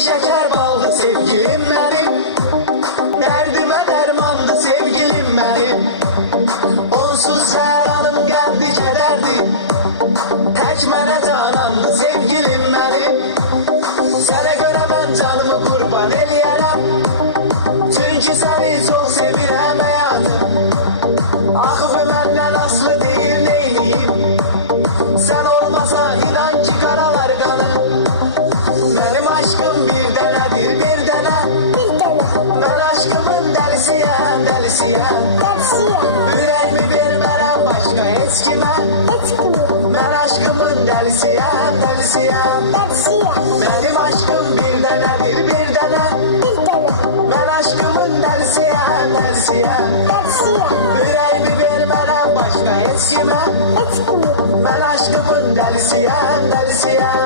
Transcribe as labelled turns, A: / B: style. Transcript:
A: şeker baldı sevgilim benim. Derdime dermandı sevgilim benim. Onsuz her anım geldi kederdi. Tek mene canandı sevgilim benim. Sana göre ben canımı kurban eləyərəm aşkımın delisiyem delisiyem
B: Tavsiye.
A: Yüreğimi vermərəm başka heç kimə
B: Hiç kimi.
A: Ben aşkımın delisiyem delisiyem
B: Tavsiye.
A: Benim aşkım bir denedir bir dene
B: Bir tane.
A: Ben aşkımın delisiyem delisiyem
B: Tavsiye.
A: Yüreğimi vermərəm başka heç kimə
B: Hiç kimi.
A: Ben aşkımın delisiyem delisiyem.